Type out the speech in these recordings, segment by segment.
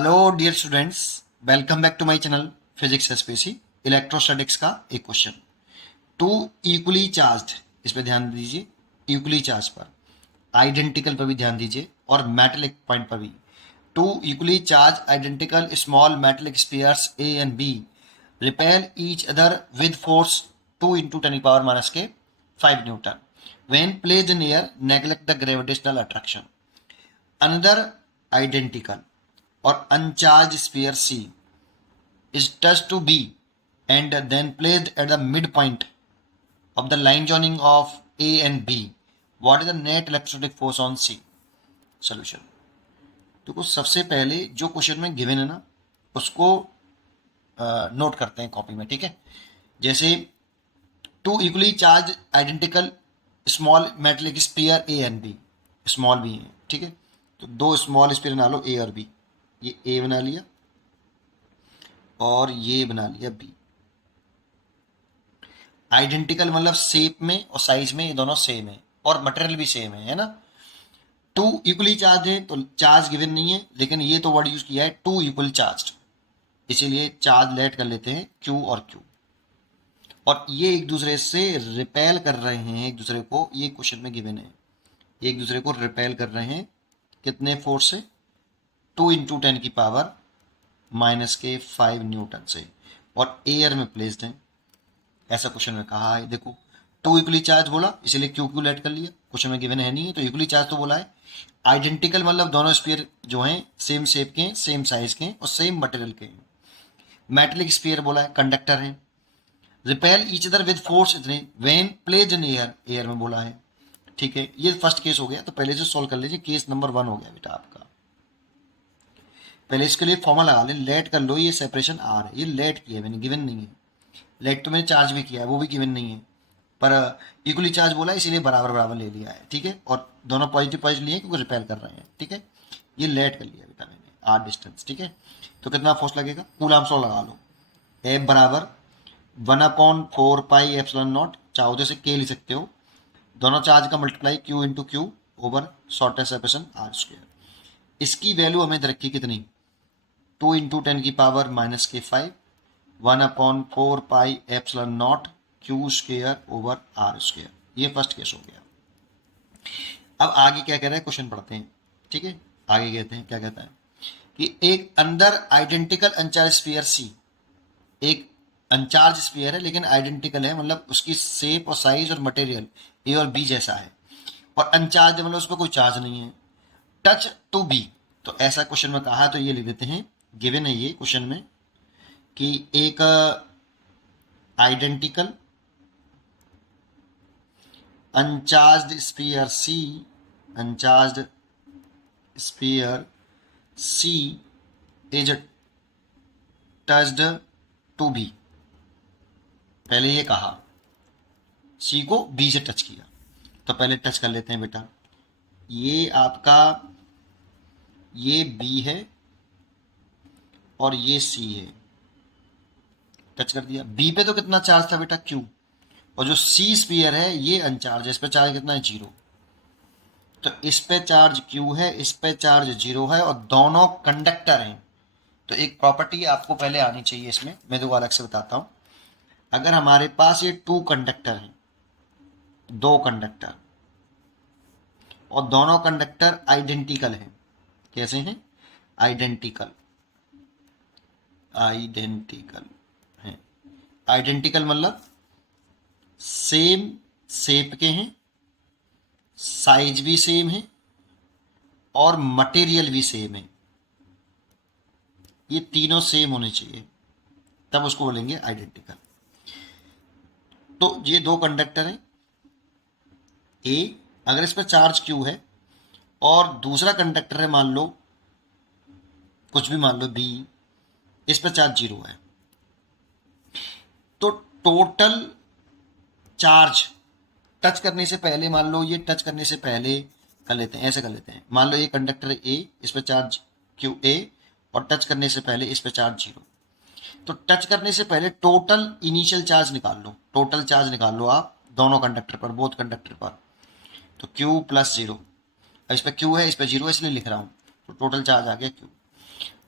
Hello dear students, welcome back to my channel physics SPC. Electrostatics का एक question. To equally charged, इस पे ध्यान दीजिए। इक्वली चार्ज पर, आइडेंटिकल पर भी ध्यान दीजिए और मेटेलिक पॉइंट पर भी। Two equally charge identical small metallic spheres A and B repel each other with force 2 into 10 power minus के 5 Newton. When placed in air, neglect the gravitational attraction. Another identical or uncharged sphere C is touched to B and then placed at the midpoint of the line joining of A and B. What is the net electrostatic force on C? Solution. तो सबसे पहले जो question में given है ना, उसको note करते हैं कॉपी में, ठीक है। जैसे two equally charge identical small metallic sphere A and B, small भी है, ठीक है। तो दो स्मॉल स्पीयर बना लो, ए और बी। ये ए बना लिया और ये बना लिया बी। आइडेंटिकल मतलब शेप में और साइज में ये दोनों सेम है और मटेरियल भी सेम है ना। टू इक्वली चार्ज है तो चार्ज गिवन नहीं है, लेकिन ये तो वर्ड यूज किया है टू इक्वल चार्ज, इसीलिए चार्ज लेट कर लेते हैं क्यू और क्यू। और ये एक दूसरे से रिपेल कर रहे हैं एक दूसरे को, ये क्वेश्चन में गिवन है। एक दूसरे को रिपेल कर रहे हैं कितने फोर्स से? 2 इंटू 10 की पावर माइनस के 5 न्यूटन से, और एयर में प्लेस्ड हैं। ऐसा क्वेश्चन में कहा है। देखो, टू इक्वली चार्ज बोला इसलिए क्यू क्यू लेट कर लिया, क्वेश्चन में गिवन है नहीं है, तो इक्वली चार्ज तो बोला है। आइडेंटिकल मतलब दोनों स्फीयर जो हैं सेम शेप के हैं, सेम साइज के हैं और सेम मटेरियल के हैं। मेटेलिक स्फीयर बोला है, कंडक्टर हैं। Repel each other with force इतने when placed in air, air में बोला है, ठीक है। ये फर्स्ट केस हो गया, तो पहले से सॉल्व कर लीजिए। केस नंबर 1 हो गया बेटा आपका। पहले इसके लिए फॉर्मूला लगा लें, लेट कर लो। ये सेपरेशन आर है, ये लेट किया है मैंने, गिवन नहीं है। लेट तो मैंने चार्ज भी किया है, वो भी गिवन नहीं है, पर इक्वली चार्ज बोला इसीलिए बराबर बराबर ले लिया है, ठीक है। और दोनों पॉजिटिव पॉजिटिव लिए क्योंकि रिपेल कर रहे हैं, ठीक है। ये लेट कर लिया बेटा मैंने, आर डिस्टेंस, ठीक है। तो कितना फोर्स लगेगा? कूलम्ब लॉ लगा लो। एफ बराबर 1/4πε0, चाहो तो इसे के लिख सकते हो, दोनों चार्ज का multiply Q into Q over shortest separation R square. इसकी वैल्यू हमें रखी कितनी? 2 इंटू 10 की पावर माइनस के 5, 1/4πε0 Q square over R square. ये फर्स्ट केस हो गया। अब आगे क्या कह रहे हैं, क्वेश्चन पढ़ते हैं, ठीक है। आगे कहते हैं, क्या कहता है कि एक अंदर आइडेंटिकल अनचार्ज स्फीयर सी, एक अनचार्ज स्फीयर है लेकिन आइडेंटिकल है, मतलब उसकी शेप और साइज और मटेरियल ए और बी जैसा है, और अनचार्ज मतलब उस पर कोई चार्ज नहीं है। टच टू बी, तो ऐसा क्वेश्चन में कहा, तो ये लिख देते हैं, गिवन है ये क्वेश्चन में कि एक identical uncharge sphere C, uncharge sphere C is touched to B. पहले ये कहा सी को बी से टच किया, तो पहले टच कर लेते हैं बेटा। ये आपका, ये बी है और ये सी है, टच कर दिया। बी पे तो कितना चार्ज था बेटा? क्यू। और जो सी स्फीयर है ये अनचार्ज है, इस पे चार्ज कितना है? 0। तो इस पे चार्ज क्यू है, इस पे चार्ज 0 है, और दोनों कंडक्टर हैं। तो एक प्रॉपर्टी आपको पहले आनी चाहिए इसमें, मैं तो अलग से बताता हूं। अगर हमारे पास ये 2 कंडक्टर हैं, 2 कंडक्टर, और दोनों कंडक्टर आइडेंटिकल हैं। कैसे हैं? आइडेंटिकल, आइडेंटिकल हैं। आइडेंटिकल मतलब सेम शेप के हैं, साइज भी सेम है और मटेरियल भी सेम है। ये तीनों सेम होने चाहिए, तब उसको बोलेंगे आइडेंटिकल। तो ये 2 कंडक्टर हैं ए, अगर इस पर चार्ज क्यू है, और दूसरा कंडक्टर है मान लो कुछ भी, मान लो बी, इस पर चार्ज 0 है, तो टोटल चार्ज टच करने से पहले, मान लो ये टच करने से पहले कर लेते हैं, ऐसे कर लेते हैं। मान लो ये कंडक्टर ए, इस पर चार्ज क्यू ए, और टच करने से पहले इस पर चार्ज 0। तो टच करने से पहले टोटल इनिशियल चार्ज निकाल लो, टोटल चार्ज निकाल लो आप दोनों कंडक्टर पर, बोथ कंडक्टर पर। तो Q + 0, इस पर Q है, इस पर 0 है, इसलिए लिख रहा हूँ, तो टोटल चार्ज आ गया Q।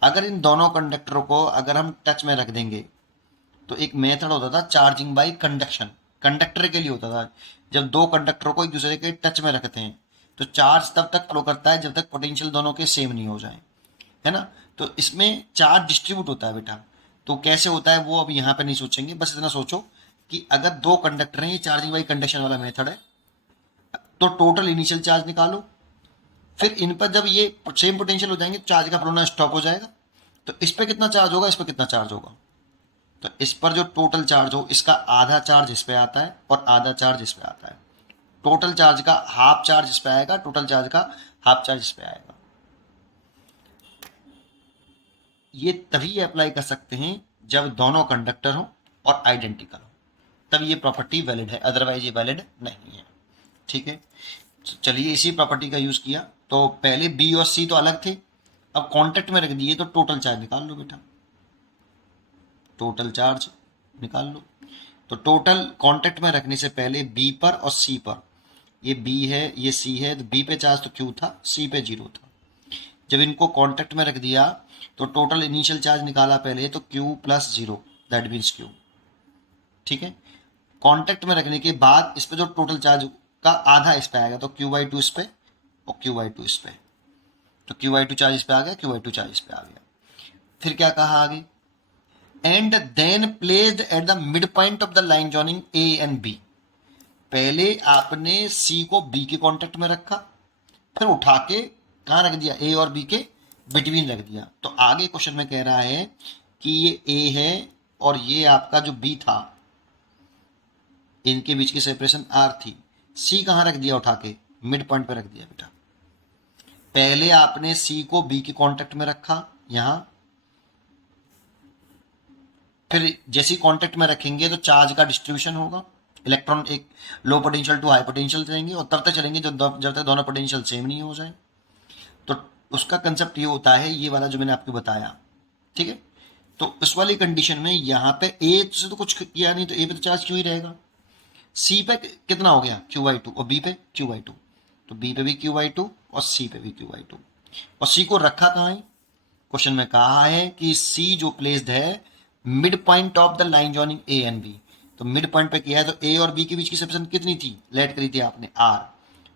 अगर इन दोनों कंडक्टरों को अगर हम टच में रख देंगे तो एक मेथड होता था चार्जिंग बाय कंडक्शन, कंडक्टर के लिए होता था। जब दो कंडक्टरों को एक दूसरे के टच में रखते हैं तो चार्ज तब तक फ्लो करता है जब तक पोटेंशियल दोनों के सेम नहीं हो जाए, है ना। तो इसमें चार्ज डिस्ट्रीब्यूट होता है बेटा। तो कैसे होता है वो अब यहाँ पे नहीं सोचेंगे, बस इतना सोचो कि अगर दो कंडक्टर हैं, ये चार्जिंग बाई कंडक्शन वाला मेथड है, तो टोटल इनिशियल चार्ज निकालो, फिर इन पर जब ये सेम पोटेंशियल हो जाएंगे चार्ज का फ्लो ना स्टॉप हो जाएगा। तो इस पर कितना चार्ज होगा, इस पर कितना चार्ज होगा, तो इस पर जो टोटल चार्ज हो इसका आधा चार्ज इस पे आता है और आधा चार्ज इस पे आता है। टोटल चार्ज का हाफ चार्ज इस पे आएगा, टोटल चार्ज का हाफ चार्ज इस पे आएगा। ये तभी अप्लाई कर सकते हैं जब दोनों कंडक्टर हो और आइडेंटिकल हो, तब ये प्रॉपर्टी वैलिड है, अदरवाइज ये वैलिड नहीं है। ठीक है, चलिए इसी प्रॉपर्टी का यूज किया। तो पहले बी और सी तो अलग थे, अब कॉन्टेक्ट में रख दिए तो टोटल चार्ज निकाल लो बेटा, टोटल चार्ज निकाल लो। तो टोटल कांटेक्ट में रखने से पहले बी पर और सी पर, ये बी है ये सी है, तो बी पे चार्ज तो क्यू था, सी पे जीरो था। जब इनको कांटेक्ट में रख दिया तो टोटल इनिशियल चार्ज निकाला पहले, तो Q plus zero, that means Q. ठीक है, कांटेक्ट में रखने के बाद इस पे जो टोटल चार्ज का आधा इस पे आएगा, तो क्यू बाई टू इस पे और क्यू बाई टू इस पे, तो क्यू बाई टू चार्ज इस पे आ गया, क्यू बाई टू चार्ज इस पे आ गया। फिर क्या कहा आगे, and then placed at the mid point of the line joining A and B. पहले आपने सी को बी के कांटेक्ट में रखा, फिर उठा के कहाँ रख दिया, ए और बी के बिटवीन रख दिया। तो आगे क्वेश्चन में कह रहा है कि ये ए है और ये आपका जो बी था, इनके बीच की सेपरेशन आर थी। सी कहाँ रख दिया, उठा के मिड पॉइंट पे रख दिया बेटा। पहले आपने सी को बी के कांटेक्ट में रखा यहां, फिर जैसे कांटेक्ट में रखेंगे तो चार्ज का डिस्ट्रीब्यूशन होगा, इलेक्ट्रॉन एक low potential to high potential चलेंगे और तब तक चलेंगे जब तक दोनों पोटेंशियल सेम नहीं हो जाए। तो उसका कंसेप्ट ये होता है, ये वाला जो मैंने आपको बताया। ठीक है, तो उस वाली कंडीशन में यहाँ पे ए से तो कुछ किया नहीं, तो ए पे तो चार्ज क्यू ही रहेगा। सी पे कितना हो गया, क्यू बाई टू, और बी पे क्यू बाई टू, तो बी पे भी क्यू बाई टू और सी पे भी क्यू बाई टू। और सी को रखा कहाँ है, क्वेश्चन में कहा है कि सी जो प्लेस्ड है mid point of the line joining A and B, तो मिड पॉइंट पे किया है, तो ए और बी के बीच की सेपरेशन कितनी थी, लेट करी थी आपने आर,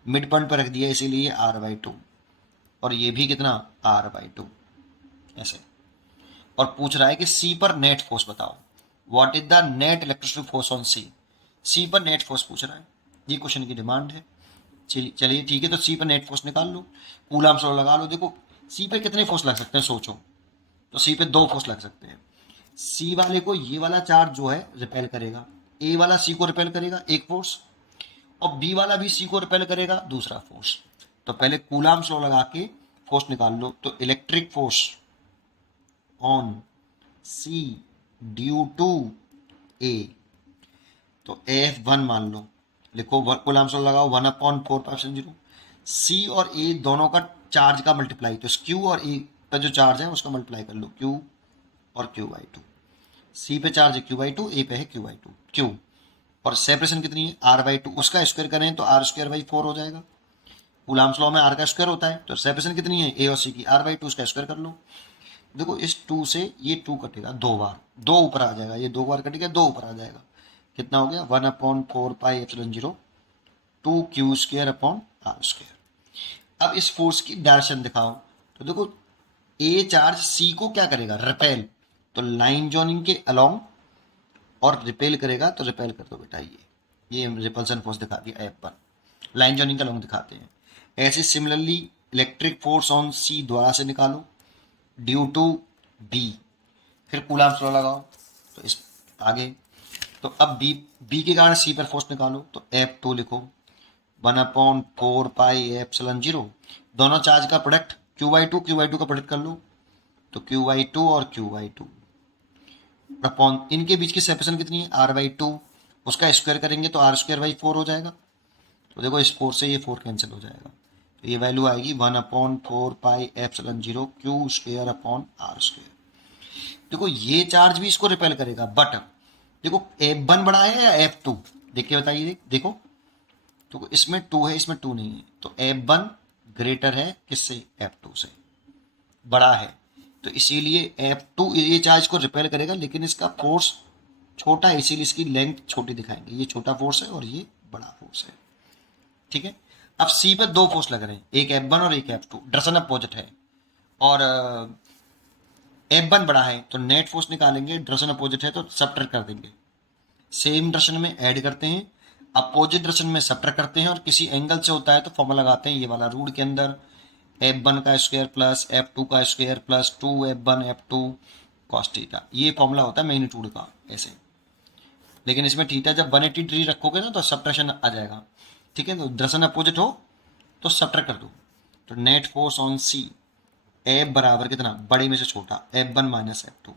मिड पॉइंट पे रख दिया इसीलिए आर बाई टू, और ये भी कितना आर बाई टू ऐसे। और पूछ रहा है कि सी पर नेट फोर्स बताओ, what is the net electrostatic force on C. C पर नेट फोर्स पूछ रहा है, ये क्वेश्चन की डिमांड है। चलिए ठीक है, तो सी पर नेट फोर्स निकाल लो, कूलम्ब लॉ लगा लो। देखो सी पे कितने फोर्स लग सकते हैं सोचो, तो सी पे दो फोर्स लग सकते हैं। सी वाले को ये वाला चार्ज जो है रिपेल करेगा, ए वाला सी को रिपेल करेगा एक फोर्स, और बी वाला भी सी को रिपेल करेगा दूसरा फोर्स। तो पहले कूलम्ब लॉ लगा के फोर्स निकाल लो। तो electric force on C due to A, तो एफ वन मान लो, लिखो कूलम्ब लॉ लगाओ, 1/4π0। सी और ए दोनों का चार्ज का मल्टीप्लाई, तो क्यू और ए पर जो चार्ज है उसका मल्टीप्लाई कर लो, क्यू और क्यू बाई टू। सी पे चार्ज है क्यू बाई टू, ए पे है क्यू बाई टू, क्यू, और सेपरेशन कितनी है आर बाई टू, उसका स्क्वायर करें तो आर स्क्वायर बाई 4 हो जाएगा। कूलम्ब लॉ में आर का स्क्वायर होता है, तो सेपरेशन कितनी है ए और सी की, आर बाई टू, उसका स्क्वायर कर लो। देखो इस टू से ये टू कटेगा दो बार, दो ऊपर आ जाएगा, ये दो बार कटेगा, दो ऊपर आ जाएगा, कितना हो गया 1/4πε0 two Q square upon R square. अब इस फोर्स की डायरेक्शन दिखाओ, तो देखो ए चार्ज सी को क्या करेगा, रिपेल, तो लाइन जॉइनिंग के अलोंग, और रिपेल करेगा तो रिपेल कर दो बेटा, ये रिपल्सन फोर्स दिखा दिया ऐप पर, लाइन जॉइनिंग का अलोंग दिखाते हैं। ऐसे सिमिलरली इलेक्ट्रिक फोर्स ऑन सी द्वारा से निकालो ड्यू टू बी, फिर कूलम्ब लॉ लगाओ, तो इस आगे, तो अब बी के कारण सी पर फोर्स निकालो, तो एफ टू लिखो 1/4πε0, दोनों चार्ज का product Q by two, Q by two का प्रोडक्ट कर लो, तो क्यू बाई टू और क्यू बाई टू अपॉन, इनके बीच की सेपरेशन कितनी है आर बाई टू, उसका स्क्वायर करेंगे तो आर स्क्वायर बाई 4 हो जाएगा। तो देखो इस 4 से ये 4 कैंसिल हो जाएगा, तो ये वैल्यू आएगी 1/4πε0 Q square upon R square. देखो ये चार्ज भी इसको रिपेल करेगा, बट देखो F1 बड़ा है या F2, देख के बताइए, देखो तो इसमें 2 है इसमें 2 नहीं है, तो F1 ग्रेटर है किससे, F2 से, बड़ा है, तो इसीलिए F2 ये चार्ज को रिपेल करेगा, लेकिन इसका फोर्स छोटा है, इसीलिए इसकी लेंथ छोटी दिखाएंगे। ये छोटा फोर्स है और ये बड़ा फोर्स है, ठीक है। अब सी पर दो फोर्स लग रहे हैं, एक F1 और एक F2, डायरेक्शन अपोजिट है, और F1 बड़ा है तो नेट फोर्स निकालेंगे, डायरेक्शन अपोजिट है तो सबट्रैक्ट कर देंगे। सेम डायरेक्शन में ऐड करते हैं, अपोजिट डायरेक्शन में सबट्रैक्ट करते हैं, और किसी एंगल से होता है तो फॉर्मूला लगाते हैं ये वाला रूट के अंदर, F1 का स्क्वायर प्लस F2 का square plus 2F1 F2 cos theta. ये फॉर्मूला होता है मैग्नीट्यूड का ऐसे। लेकिन इसमें थीटा जब 180 डिग्री रखोगे ना तो सबट्रैक्शन आ जाएगा, ठीक है। तो डायरेक्शन अपोजिट हो तो सबट्रैक्ट कर दो। तो net force on C, F बराबर कितना, बड़े में से छोटा, F1 माइनस F2।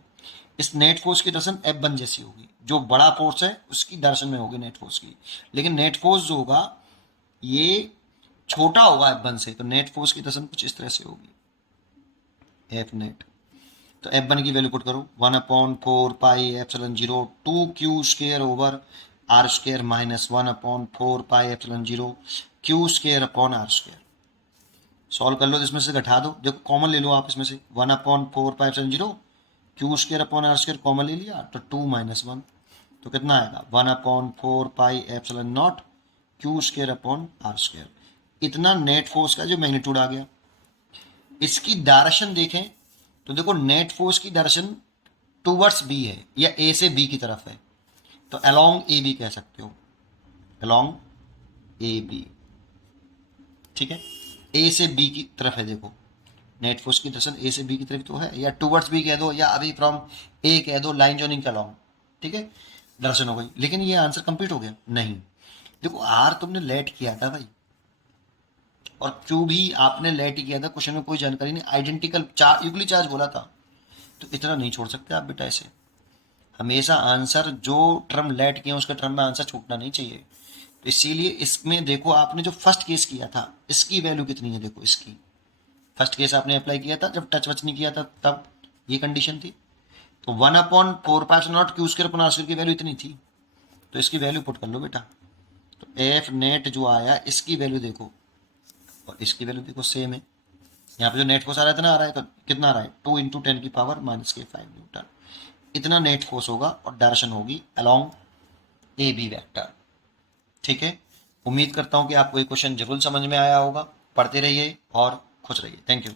इस नेट फोर्स की डायरेक्शन F1 जैसी होगी, जो बड़ा फोर्स है उसकी डायरेक्शन में होगी नेट फोर्स की। लेकिन नेट फोर्स जो होगा ये छोटा होगा F1 से, तो नेट फोर्स की डायरेक्शन कुछ इस तरह से होगी, F नेट। तो F1 की वैल्यू पुट करो, 1/4 pi epsilon 0 2Q square over R square minus 1/4 pi epsilon 0 Q square upon R square. Solve कर लो, इसमें से घटा दो, देखो कॉमन ले लो आप इसमें से, 1/4 pi epsilon 0 Q square upon R square common ले लिया तो 2 - 1, तो कितना आएगा 1/4 pi epsilon not Q square upon R square. इतना नेट फोर्स का जो मैग्नीट्यूड आ गया। इसकी डायरेक्शन देखें तो देखो नेट फोर्स की डायरेक्शन टूवर्ड्स बी है, या ए से बी की तरफ है, तो अलोंग ए बी कह सकते हो, अलोंग ए बी, ठीक है। ए से बी की तरफ है, देखो नेट फोर्स की डायरेक्शन ए से बी की तरफ तो है, या टूवर्ड्स बी कह दो, या अभी फ्रॉम ए कह दो, लाइन जॉइनिंग के अलोंग, ठीक है, डायरेक्शन हो गई। लेकिन ये आंसर कंप्लीट हो गया नहीं। देखो आर तुमने लेट किया था भाई, और क्यू भी आपने लेट ही किया था, क्वेश्चन में कोई जानकारी नहीं, आइडेंटिकल चार्ज, यूक्ली चार्ज बोला था, तो इतना नहीं छोड़ सकते आप बेटा ऐसे। हमेशा आंसर जो टर्म लेट किए उसके टर्म में आंसर छूटना नहीं चाहिए। तो इसीलिए इसमें देखो आपने जो फर्स्ट केस किया था इसकी वैल्यू कितनी है, देखो इसकी फर्स्ट केस आपने अप्लाई किया था जब टच वच नहीं किया था, तब ये कंडीशन थी। तो 1/4 Q square upon R square की वैल्यू इतनी थी, तो इसकी वैल्यू पुट कर लो बेटा। तो एफ नेट जो आया इसकी वैल्यू देखो और इसकी वैल्यू देखो सेम है। यहाँ पे जो नेट फोर्स आ रहा है इतना आ रहा है, तो कितना आ रहा है 2 × 10⁻⁻⁵ न्यूटन। इतना नेट फोर्स होगा और डायरेक्शन होगी अलोंग ए बी वेक्टर, ठीक है। उम्मीद करता हूँ कि आपको ये क्वेश्चन जरूर समझ में आया होगा। पढ़ते रहिए और खुश रहिए। Thank you.